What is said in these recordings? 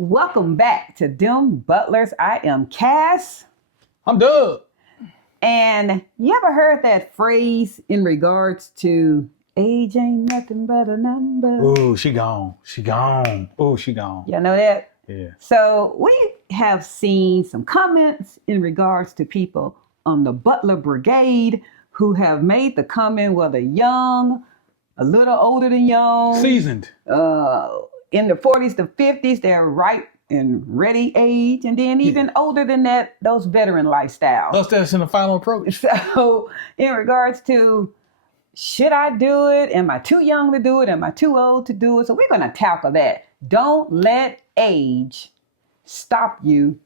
Welcome back to Dim Butlers. I am Cass. I'm Doug. And you ever heard that phrase in regards to age ain't nothing but a number? Ooh, she gone. She gone. Ooh, she gone. Y'all know that? Yeah. So we have seen some comments in regards to people on the Butler Brigade who have made the comment, whether young, a little older than young, Seasoned. In the 40s to 50s, they're ripe and ready age, and then even older than that, those veteran lifestyles. That's in the final approach. So in regards to, should I do it? Am I too young to do it? Am I too old to do it? So we're going to tackle that. Don't let age stop you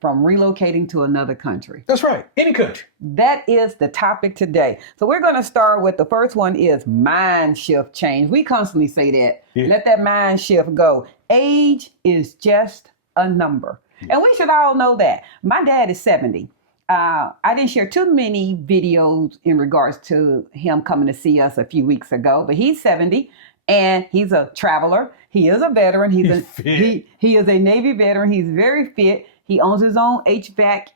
from relocating to another country. That's right. Any country. That is the topic today. So we're going to start with the first one is mind shift change. We constantly say that. Yeah. Let that mind shift go. Age is just a number. Yeah. And we should all know that. My dad is 70. I didn't share too many videos in regards to him coming to see us a few weeks ago, but he's 70 and he's a traveler. He is a veteran. He is a Navy veteran. He's very fit. He owns his own HVAC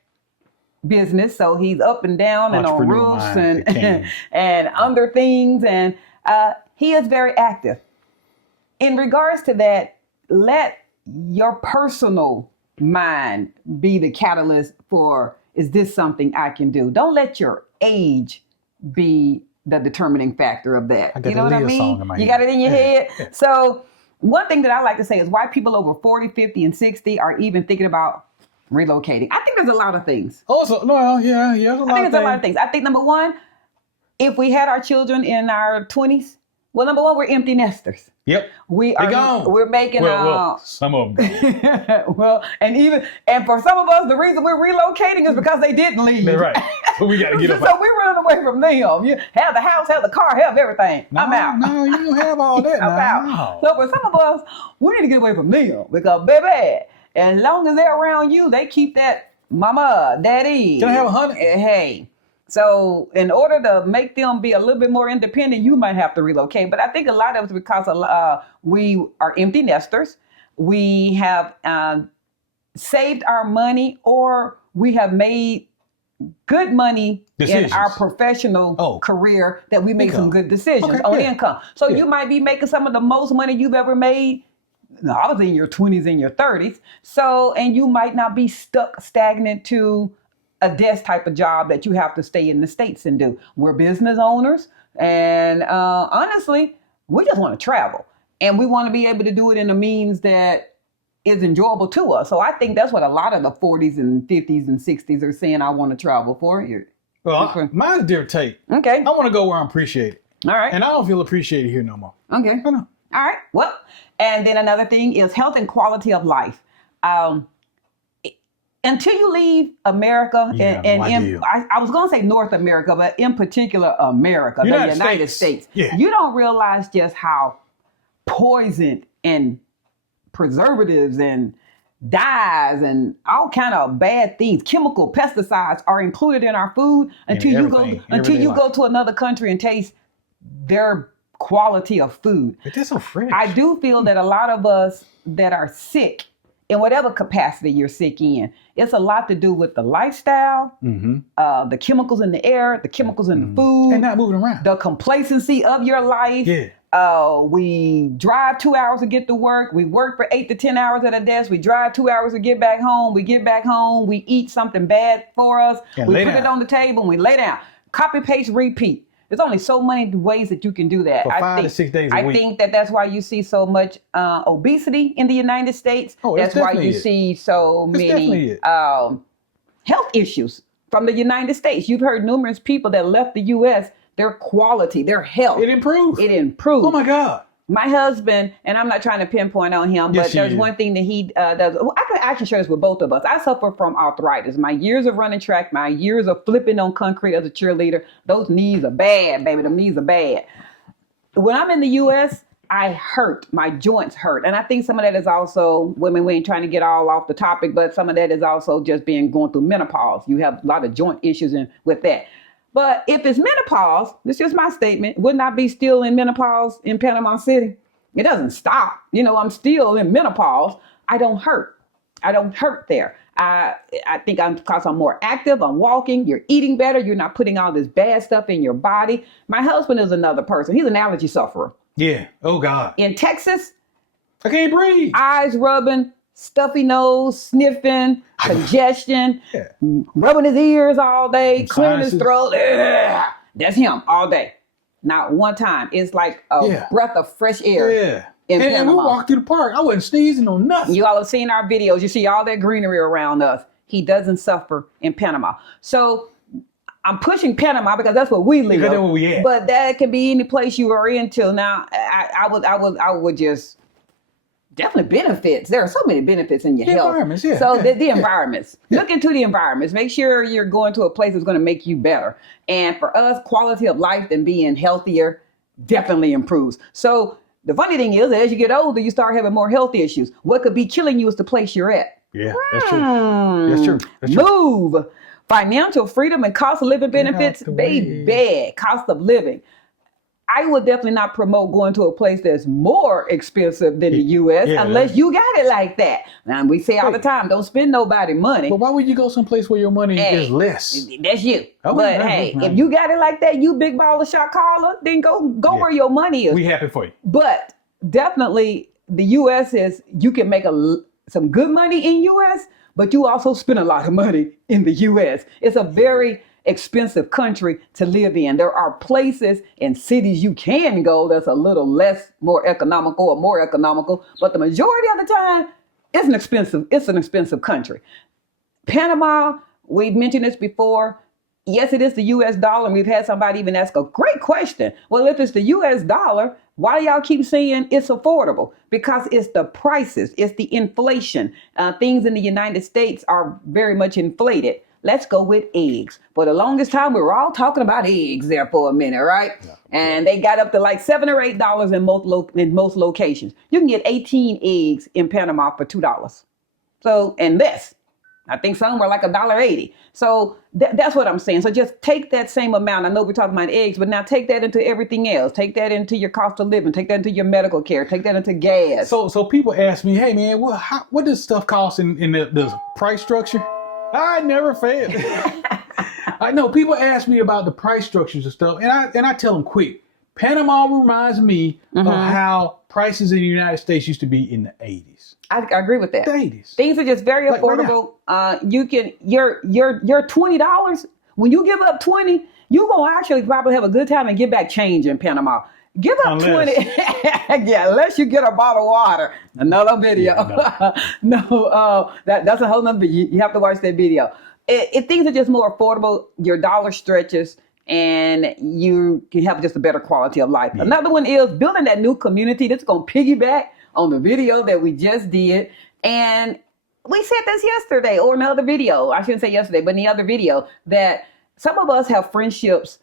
business, so he's up and down and on roofs and under things, and he is very active. In regards to that, let your personal mind be the catalyst for, is this something I can do? Don't let your age be the determining factor of that. You know what I mean? You got it in your head? Yeah. So one thing that I like to say is why people over 40, 50, and 60 are even thinking about relocating. I think there's a lot of things. I think there's a lot of things. I think number one, if we had our children in our 20s, well, number one, we're empty nesters. Yep. We're making some of them. Well, and for some of us, the reason we're relocating is because they didn't leave. They're right. So we got to get up. So we're running away from them. You have the house, have the car, have everything. I'm out. No, you don't have all that. I'm out. So for some of us, we need to get away from them because, baby, as long as they're around you, they keep that mama, daddy. Can I have 100? Hey. So in order to make them be a little bit more independent, you might have to relocate. But I think a lot of it's because we are empty nesters. We have saved our money, or we have made good money in our professional career that we make some good decisions on income. So you might be making some of the most money you've ever made. No, I was in your 20s and your 30s. So, and you might not be stuck stagnant to a desk type of job that you have to stay in the States and do. We're business owners. And honestly, we just want to travel. And we want to be able to do it in a means that is enjoyable to us. So I think that's what a lot of the 40s and 50s and 60s are saying, I want to travel for. Well, mine's different take. Okay. I want to go where I'm appreciated. All right. And I don't feel appreciated here no more. Okay. I know. All right. Well, and then another thing is health and quality of life. Until you leave America, I was going to say North America, but in particular America, the United States, you don't realize just how poisoned and preservatives and dyes and all kind of bad things, chemical pesticides are included in our food until you go to another country and taste their quality of food. But they're so fresh. I do feel that a lot of us that are sick, in whatever capacity you're sick in, it's a lot to do with the lifestyle, the chemicals in the air, the chemicals in the food, and not moving around, the complacency of your life. We drive 2 hours to get to work. We work for 8 to 10 hours at a desk. We drive 2 hours to get back home. We get back home. We eat something bad for us. We put it on the table and we lay down. Copy, paste, repeat. There's only so many ways that you can do that. For 5 to 6 days a week. I think that's why you see so much obesity in the United States. That's why you see so many health issues from the United States. You've heard numerous people that left the U.S., their quality, their health. It improved. Oh, my God. My husband, and I'm not trying to pinpoint on him, but there's one thing that he does. I can actually share this with both of us. I suffer from arthritis. My years of running track, my years of flipping on concrete as a cheerleader, those knees are bad, baby. Them knees are bad. When I'm in the U.S., I hurt. My joints hurt. And I think some of that is also, women, we ain't trying to get all off the topic, but some of that is also just going through menopause. You have a lot of joint issues with that. But if it's menopause, this is just my statement, wouldn't I be still in menopause in Panama City? It doesn't stop. I'm still in menopause. I don't hurt. I don't hurt there. I think because I'm more active, I'm walking, you're eating better, you're not putting all this bad stuff in your body. My husband is another person. He's an allergy sufferer. Yeah. Oh, God. In Texas, I can't breathe. eyes rubbing, stuffy nose, sniffing, congestion, rubbing his ears all day, clearing his throat. Ugh. That's him all day. Not one time. It's like a breath of fresh air. Yeah. In And we Panama. walked through the park. I wasn't sneezing on nothing. You all have seen our videos. You see all that greenery around us. He doesn't suffer in Panama. So I'm pushing Panama because that's where we live. Because that's where we at. But that can be any place you are in till now. I would just definitely benefits. There are so many benefits in your The health. environments, yeah. So Yeah, the environments. Yeah. Look into the environments. Make sure you're going to a place that's going to make you better. And for us, quality of life and being healthier definitely improves. So the funny thing is, as you get older, you start having more health issues. What could be killing you is the place you're at. Yeah, that's true. That's true. That's true. Move. Financial freedom and cost of living benefits, bad. Cost of living. I would definitely not promote going to a place that's more expensive than the U.S. unless you got it like that. Now, we say all the time, don't spend nobody money. But why would you go someplace where your money is less? That's you. Oh, but right. if you got it like that, you big baller shot caller, then go where your money is. We happy for you. But definitely the U.S. is, you can make some good money in U.S., but you also spend a lot of money in the U.S. It's a very expensive country to live in. There are places and cities you can go that's a little more economical, but the majority of the time, it's an expensive country. Panama, we've mentioned this before. Yes, it is the U.S. dollar, and we've had somebody even ask a great question. Well, if it's the U.S. dollar, why do y'all keep saying it's affordable? Because it's the prices, it's the inflation. Things in the United States are very much inflated. Let's go with eggs. For the longest time, we were all talking about eggs there for a minute, right? Yeah. And they got up to like $7 or $8 in most locations. You can get 18 eggs in Panama for $2. So, and this, I think some were like $1.80. So that's what I'm saying. So just take that same amount. I know we're talking about eggs, but now take that into everything else. Take that into your cost of living. Take that into your medical care. Take that into gas. So people ask me, hey man, what does stuff cost in the price structure? I never failed. I know people ask me about the price structures and stuff, and I tell them quick. Panama reminds me of how prices in the United States used to be in the 80s. I agree with that. The 80s. Things are just very affordable. You can your $20. When you give up 20, you gonna actually probably have a good time and get back change in Panama. Give up 20. Yeah, unless you get a bottle of water. Another video. Yeah, that's a whole nother video. You have to watch that video. If things are just more affordable, your dollar stretches and you can have just a better quality of life. Yeah. Another one is building that new community. That's going to piggyback on the video that we just did. And we said this yesterday or another video. I shouldn't say yesterday, but in the other video that some of us have friendships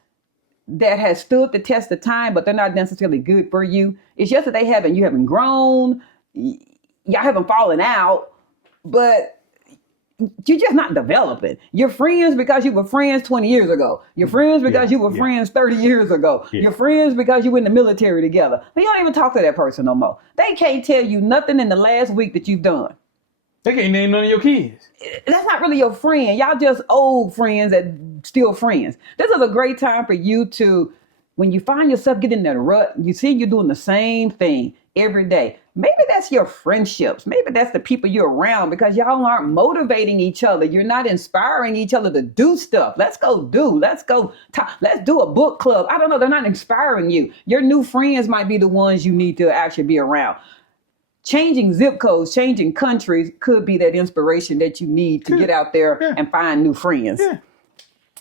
that has stood the test of time, but they're not necessarily good for you. It's just that you haven't grown, y'all haven't fallen out, but you're just not developing. You're friends because you were friends 20 years ago. You're friends because you were friends 30 years ago. Yeah. You're friends because you were in the military together. But you don't even talk to that person no more. They can't tell you nothing in the last week that you've done. They can't name none of your kids. That's not really your friend. Y'all just old friends that still friends. This is a great time for you to, when you find yourself getting in that rut, you see you're doing the same thing every day. Maybe that's your friendships. Maybe that's the people you're around because y'all aren't motivating each other. You're not inspiring each other to do stuff. Let's go do. Let's go. Let's do a book club. I don't know. They're not inspiring you. Your new friends might be the ones you need to actually be around. Changing zip codes, changing countries could be that inspiration that you need to get out there and find new friends. Yeah.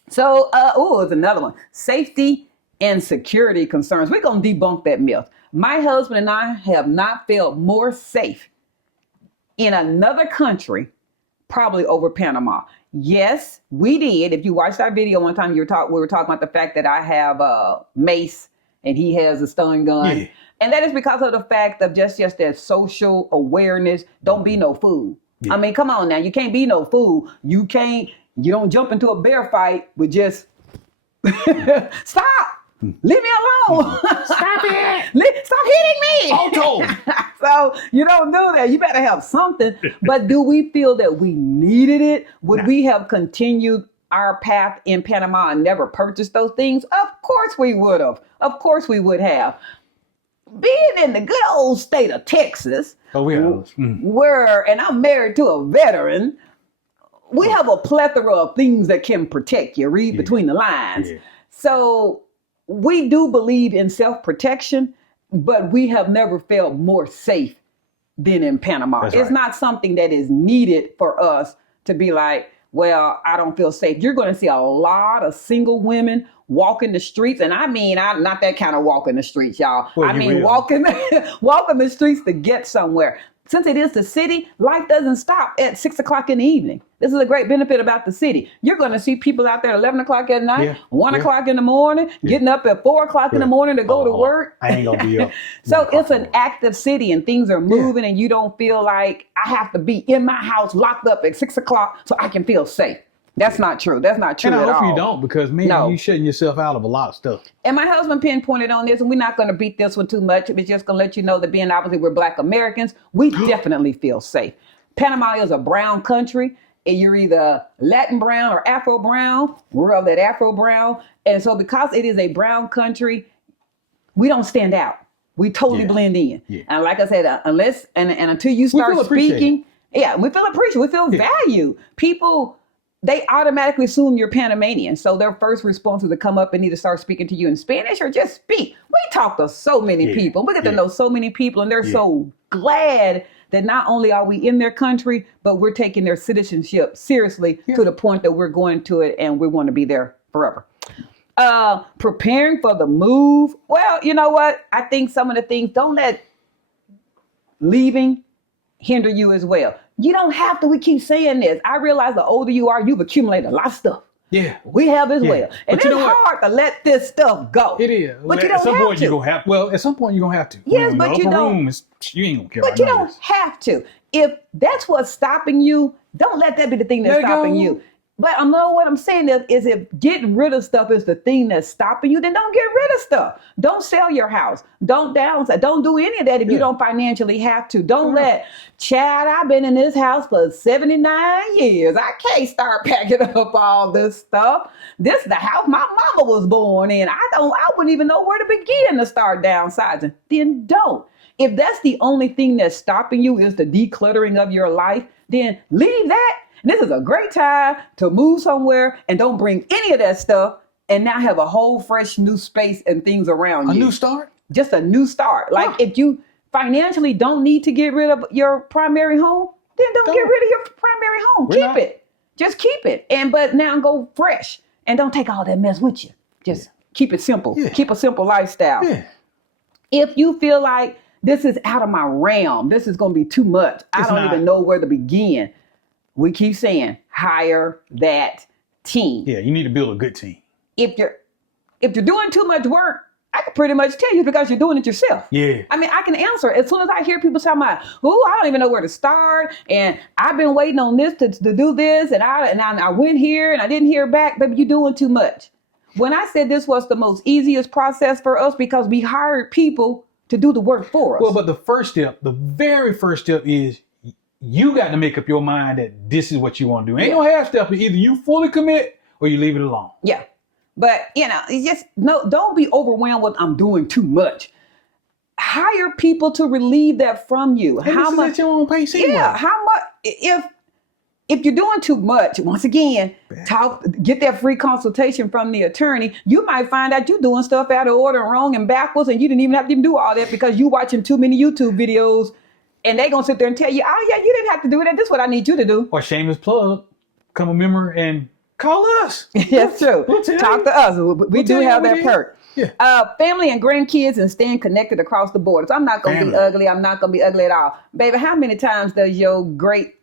So, it's another one. Safety and security concerns. We're going to debunk that myth. My husband and I have not felt more safe in another country, probably over Panama. Yes, we did. If you watched our video one time, we were talking about the fact that I have a mace and he has a stun gun. Yeah. And that is because of the fact of just that social awareness. Don't be no fool. Yeah. I mean, come on now. You can't be no fool. You don't jump into a bear fight with just stop. Leave me alone. Stop it. Stop hitting me. Auto. So you don't do that. You better have something. But do we feel that we needed it? Would we have continued our path in Panama and never purchased those things? Of course we would have. Of course we would have. Being in the good old state of Texas, where, and I'm married to a veteran, we have a plethora of things that can protect you. Read between the lines. Yeah. So we do believe in self-protection, but we have never felt more safe than in Panama. That's it's not something that is needed for us to be like, well, I don't feel safe. You're going to see a lot of single women walking the streets. And I mean, I'm not that kind of walking the streets, y'all. Well, I mean, walking the streets to get somewhere. Since it is the city, life doesn't stop at 6 o'clock in the evening. This is a great benefit about the city. You're going to see people out there at 11 o'clock at night, 1 o'clock in the morning, getting up at 4 o'clock in the morning to go to work. I ain't going to be up. So it's an active city and things are moving and you don't feel like I have to be in my house locked up at 6 o'clock so I can feel safe. That's not true. That's not true at all. And I hope you don't, because you're shutting yourself out of a lot of stuff. And my husband pinpointed on this, and we're not going to beat this one too much. It's just going to let you know that being obviously we're Black Americans, we definitely feel safe. Panama is a brown country, and you're either Latin brown or Afro brown. We're of that Afro brown. And so because it is a brown country, we don't stand out. We totally blend in. Yeah. And like I said, unless and until you start speaking, we feel appreciated. We feel valued. People, they automatically assume you're Panamanian. So their first response is to come up and either start speaking to you in Spanish or just speak. We talk to so many people. We get to know so many people, and they're so glad that not only are we in their country, but we're taking their citizenship seriously to the point that we're going to it and we want to be there forever. Preparing for the move. Well, you know what? I think some of the things, don't let leaving hinder you as well. You don't have to. We keep saying this. I realize the older you are, you've accumulated a lot of stuff. Yeah. We have as well. And it's hard to let this stuff go. It is. But you don't have to. At some point, you're going to have to. Yes, but you don't. You ain't going to care. But you don't have to. If that's what's stopping you, don't let that be the thing that's stopping you. But I know what I'm saying is if getting rid of stuff is the thing that's stopping you, then don't get rid of stuff. Don't sell your house. Don't downsize. Don't do any of that if you don't financially have to. Don't let, Chad, I've been in this house for 79 years. I can't start packing up all this stuff. This is the house my mama was born in. I wouldn't even know where to begin to start downsizing. Then don't. If that's the only thing that's stopping you is the decluttering of your life, then leave that. This is a great time to move somewhere and don't bring any of that stuff and now have a whole fresh new space and things around you. A new start? Just a new start. Like if you financially don't need to get rid of your primary home, then don't get rid of your primary home. Keep it. Just keep it. But now go fresh and don't take all that mess with you. Just keep it simple. Yeah. Keep a simple lifestyle. Yeah. If you feel like this is out of my realm, this is going to be too much, I don't even know where to begin. We keep saying, hire that team. Yeah, you need to build a good team. If you're doing too much work, I can pretty much tell you because you're doing it yourself. Yeah. I mean, I can answer. As soon as I hear people talking about, I don't even know where to start, and I've been waiting on this to do this, and I went here and I didn't hear back. Baby, you're doing too much. When I said this was the most easiest process for us because we hired people to do the work for us. Well, but the very first step is you got to make up your mind that this is what you want to do. Ain't no half step. Either you fully commit or you leave it alone. Yeah. But, it's just, don't be overwhelmed with I'm doing too much. Hire people to relieve that from you. And how much? At your own pace anyway. Yeah. How much? If you're doing too much, once again, get that free consultation from the attorney. You might find out you're doing stuff out of order, wrong and backwards, and you didn't even have to do all that because you're watching too many YouTube videos. And they're going to sit there and tell you, you didn't have to do that. This is what I need you to do. Or shameless plug, become a member and call us. That's true. Talk to us. We do have that perk. Yeah. Family and grandkids and staying connected across the border. So I'm not going to be ugly. I'm not going to be ugly at all. Baby, how many times does your great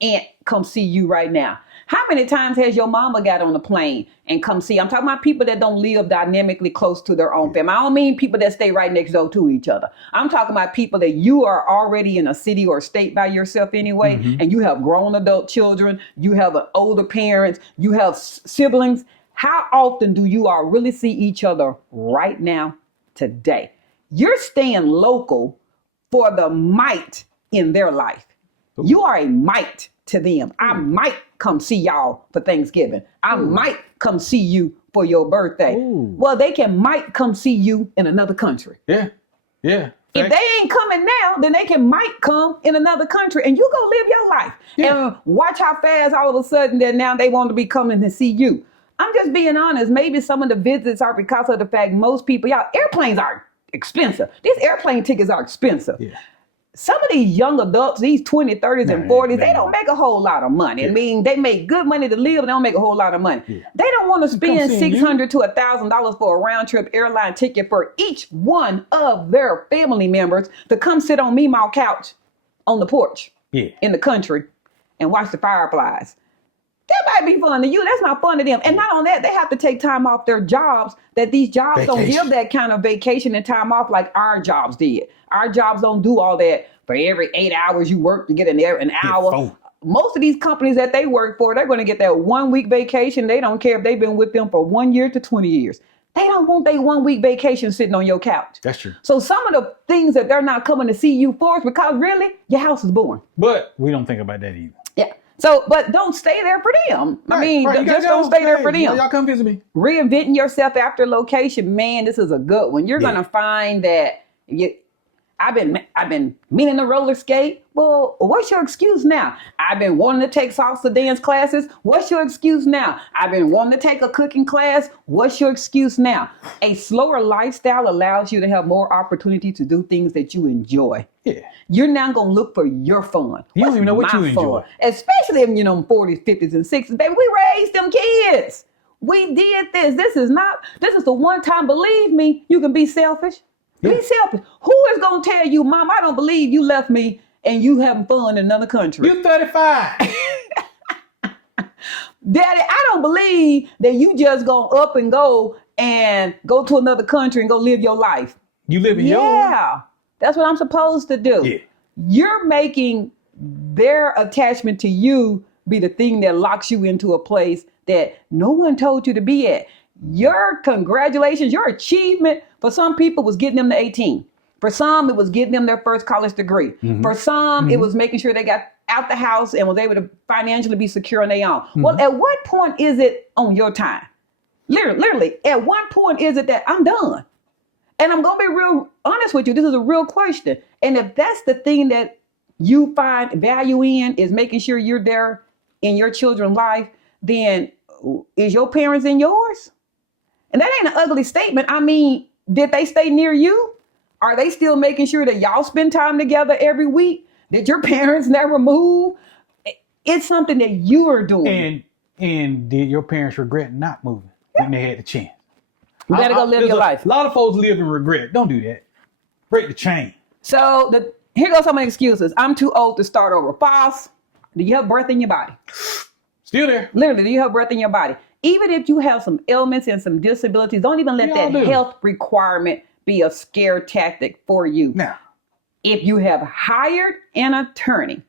aunt come see you right now? How many times has your mama got on the plane and come see? I'm talking about people that don't live dynamically close to their own family. I don't mean people that stay right next door to each other. I'm talking about people that you are already in a city or state by yourself anyway, and you have grown adult children, you have older parents, you have siblings. How often do you all really see each other right now, today? You're staying local for the might in their life. Ooh. You are a might to them. Ooh. I might come see y'all for Thanksgiving. I might come see you for your birthday. Ooh. Well, they might come see you in another country. Yeah. Yeah. If they ain't coming now, then they might come in another country, and you go live your life. Yeah. And watch how fast all of a sudden that now they want to be coming to see you. I'm just being honest. Maybe some of the visits are because of the fact most people, y'all, airplanes are expensive. These airplane tickets are expensive. Yeah. Some of these young adults, these 20s, 30s, and 40s, they don't make a whole lot of money. Yeah. I mean, they make good money to live, but they don't make a whole lot of money. Yeah. They don't want to spend $600 to $1,000 for a round trip airline ticket for each one of their family members to come sit on Meemaw couch on the porch in the country and watch the fireflies. That might be fun to you. That's not fun to them. And not on that, they have to take time off their jobs, that these jobs don't give that kind of vacation and time off like our jobs did. Our jobs don't do all that. For every 8 hours you work, you get an hour. Most of these companies that they work for, they're going to get that 1 week vacation. They don't care if they've been with them for 1 year to 20 years. They don't want their 1 week vacation sitting on your couch. That's true. So some of the things that they're not coming to see you for is because really your house is boring. But we don't think about that either. Yeah. So, but don't stay there for them. Right, I mean, just don't stay there for them. Y'all come visit me. Reinventing yourself after location, man, this is a good one. You're going to find that I've been meaning to roller skate. Well, what's your excuse now? I've been wanting to take salsa dance classes. What's your excuse now? I've been wanting to take a cooking class. What's your excuse now? A slower lifestyle allows you to have more opportunity to do things that you enjoy. Yeah. You're now going to look for your fun. You don't even know what you enjoy. Especially in, 40s, 50s, and 60s. Baby, we raised them kids. We did this. This is the one time, believe me, you can be selfish. Be selfish. Who is going to tell you, Mom, I don't believe you left me and you having fun in another country? You're 35. Daddy, I don't believe that you just go up and go to another country and go live your life. You living your life? Yeah. That's what I'm supposed to do. Yeah. You're making their attachment to you be the thing that locks you into a place that no one told you to be at. Your congratulations, your achievement for some people was getting them to 18. For some, it was getting them their first college degree. Mm-hmm. For some, it was making sure they got out the house and was able to financially be secure on their own. Mm-hmm. Well, at what point is it on your time? Literally, at what point is it that I'm done? And I'm going to be real honest with you. This is a real question. And if that's the thing that you find value in, is making sure you're there in your children's life, then is your parents in yours? And that ain't an ugly statement. I mean, did they stay near you? Are they still making sure that y'all spend time together every week? Did your parents never move? It's something that you are doing. And did your parents regret not moving when they had the chance? You better go live your life. A lot of folks live in regret. Don't do that. Break the chain. So here goes some of the excuses. I'm too old to start over. False. Do you have breath in your body? Still there. Literally, do you have breath in your body? Even if you have some ailments and some disabilities, don't even let that health requirement be a scare tactic for you. Now, if you have hired an attorney,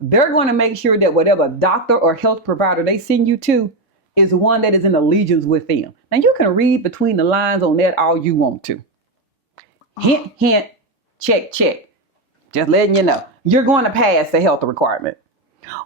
they're going to make sure that whatever doctor or health provider they send you to is one that is in allegiance with them. Now, you can read between the lines on that all you want to. Hint, hint, check, check. Just letting you know. You're going to pass the health requirement.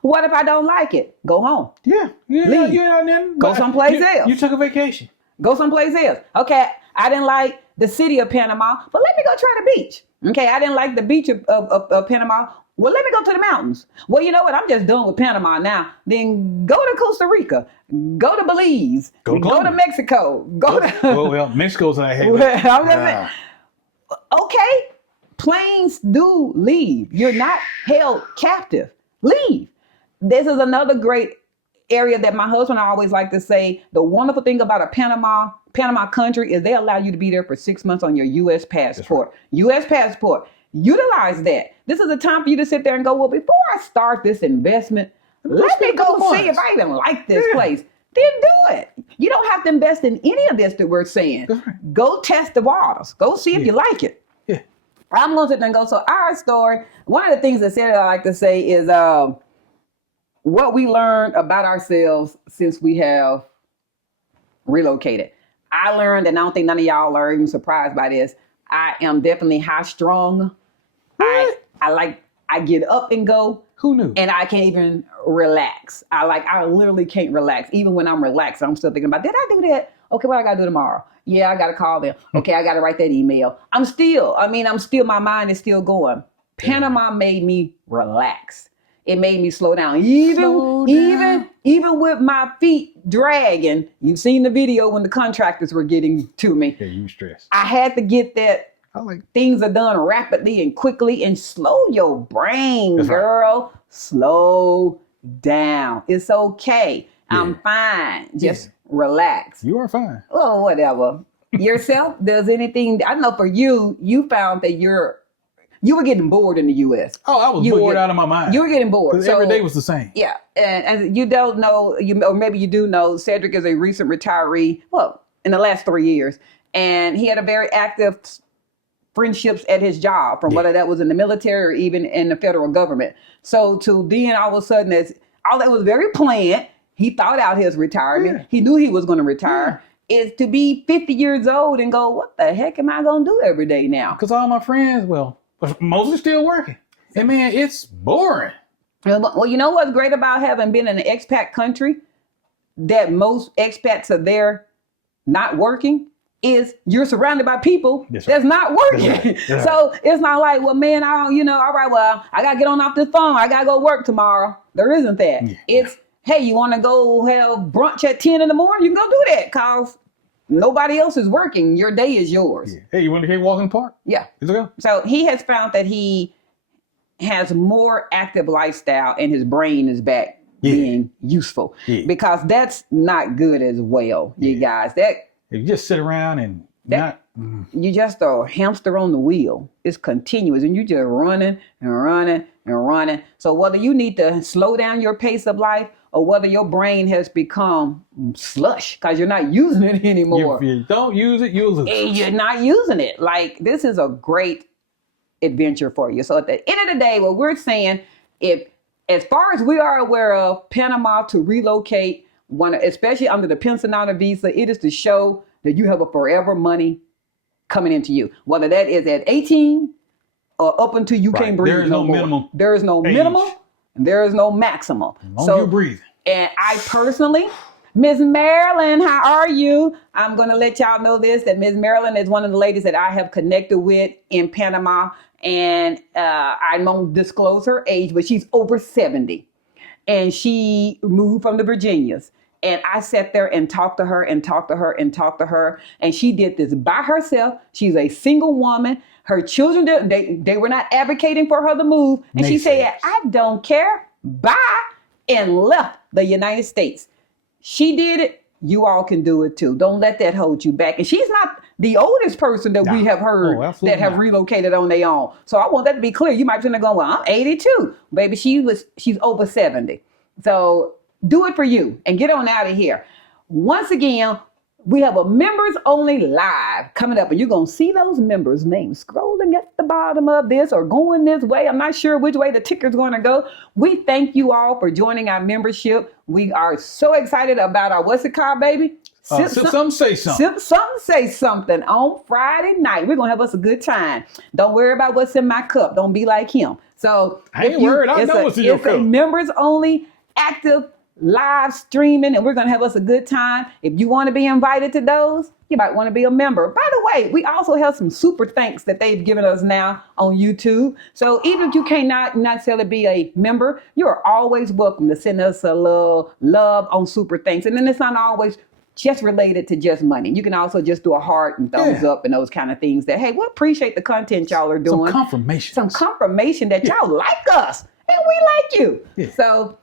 What if I don't like it? Go home. Yeah. Leave. Go someplace else. You took a vacation. Go someplace else. Okay, I didn't like the city of Panama, but let me go try the beach. Okay, I didn't like the beach of Panama. Well, let me go to the mountains. Well, you know what? I'm just done with Panama now. Then go to Costa Rica. Go to Belize. Go to Mexico. Well, Mexico's not heavy. Okay, planes do leave. You're not held captive. Leave. This is another great area that my husband and I always like to say. The wonderful thing about a Panama country is they allow you to be there for 6 months on your U.S. passport. Right. U.S. passport. Utilize that. This is a time for you to sit there and go, well, before I start this investment, let me go see if I even like this place. Then do it. You don't have to invest in any of this that we're saying. Right. Go test the waters. Go see if you like it. Yeah. I'm going to sit there and go. So our story, one of the things that Sarah I like to say is what we learned about ourselves since we have relocated. I learned, and I don't think none of y'all are even surprised by this, I am definitely high strung. I get up and go. Who knew? And I can't even relax. I literally can't relax. Even when I'm relaxed, I'm still thinking about, did I do that? Okay, what I gotta do tomorrow? Yeah, I gotta call them. Okay, I gotta write that email. My mind is still going. Panama made me relax. It made me slow down. Even with my feet dragging. You've seen the video when the contractors were getting to me. Yeah, you stressed. I had to get that. Things are done rapidly and quickly, and slow your brain, That's girl. Right. Slow down. It's okay. Yeah. I'm fine. Just relax. You are fine. Oh, whatever. Yourself, does anything, I know for you, you found that you were getting bored in the U.S. Oh, I was bored out of my mind. You were getting bored. So, every day was the same. Yeah. And you don't know, or maybe you do know, Cedric is a recent retiree, well, in the last 3 years. And he had a very active friendships at his job, from whether that was in the military or even in the federal government. So to then all of a sudden, all that was very planned. He thought out his retirement. Yeah. He knew he was going to retire. Yeah. Is to be 50 years old and go, what the heck am I going to do every day now? Because all my friends, mostly still working. And man, it's boring. Well, you know what's great about having been in an expat country? That most expats are there not working. Is you're surrounded by people that's not working. That's right. So it's not like, well, man, all right, well, I got to get on off this phone. I got to go work tomorrow. There isn't that. Yeah. It's, hey, you want to go have brunch at 10 in the morning? You can go do that because nobody else is working. Your day is yours. Yeah. Hey, you want to walk in the park? Yeah. Let's go. So he has found that he has more active lifestyle and his brain is back being useful because that's not good as well, you guys. If you just sit around and you just a hamster on the wheel. It's continuous and you just running and running and running. So whether you need to slow down your pace of life or whether your brain has become slush because you're not using it anymore. If you don't use it, you'll lose it. You're not using it. Like, this is a great adventure for you. So at the end of the day, what we're saying, if as far as we are aware of, Panama to relocate, especially under the Pensionado visa, it is to show that you have a forever money coming into you. Whether that is at 18 or up until you can't breathe. There is no minimum. There is no minimum. And there is no maximum. So you breathe. And I personally, Miss Marilyn, how are you? I'm going to let y'all know this, that Miss Marilyn is one of the ladies that I have connected with in Panama. And I won't disclose her age, but she's over 70. And she moved from the Virginias. And I sat there and talked to her and talked to her and talked to her. And she did this by herself. She's a single woman. Her children, they were not advocating for her to move. And she said, I don't care. Bye. And left the United States. She did it. You all can do it too. Don't let that hold you back. And she's not the oldest person that we have heard that have relocated on their own. So I want that to be clear. You might be going, well, I'm 82. Baby, she's over 70. So do it for you and get on out of here. Once again, we have a members only live coming up, and you're going to see those members' names scrolling at the bottom of this or going this way. I'm not sure which way the ticker's going to go. We thank you all for joining our membership. We are so excited about our, what's it called, baby? Some say something. Some say something on Friday night. We're going to have us a good time. Don't worry about what's in my cup. Don't be like him. So I ain't worried. I know what's in your cup. It's a members only active live streaming, and we're going to have us a good time. If you want to be invited to those, you might want to be a member. By the way, we also have some super thanks that they've given us now on YouTube. So even if you cannot necessarily be a member, you are always welcome to send us a little love on super thanks. And then it's not always just related to just money. You can also just do a heart and thumbs up and those kind of things that, hey, we appreciate the content y'all are doing. Some confirmation that y'all like us and we like you. Yeah. So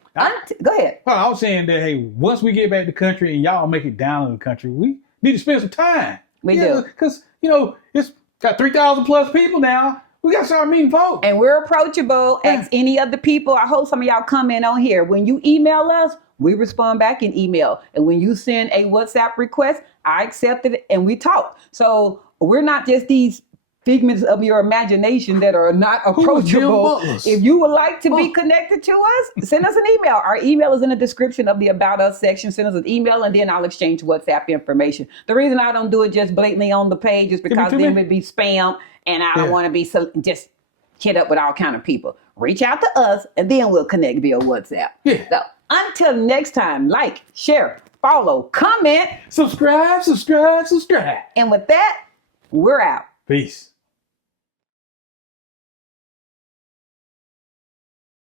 go ahead. Well, I was saying that, hey, once we get back to the country and y'all make it down in the country, we need to spend some time. We do. Because, it's got 3,000 plus people now. We got to start meeting folks. And we're approachable as any other people. I hope some of y'all come in on here. When you email us, we respond back in email. And when you send a WhatsApp request, I accept it and we talk. So we're not just these figments of your imagination that are not approachable. If you would like to be connected to us, send us an email. Our email is in the description of the About Us section. Send us an email and then I'll exchange WhatsApp information. The reason I don't do it just blatantly on the page is because then it'd be spam and I don't want to be just hit up with all kind of people. Reach out to us and then we'll connect via WhatsApp. Yeah. So until next time, like, share, follow, comment, subscribe. and with that, we're out. Peace.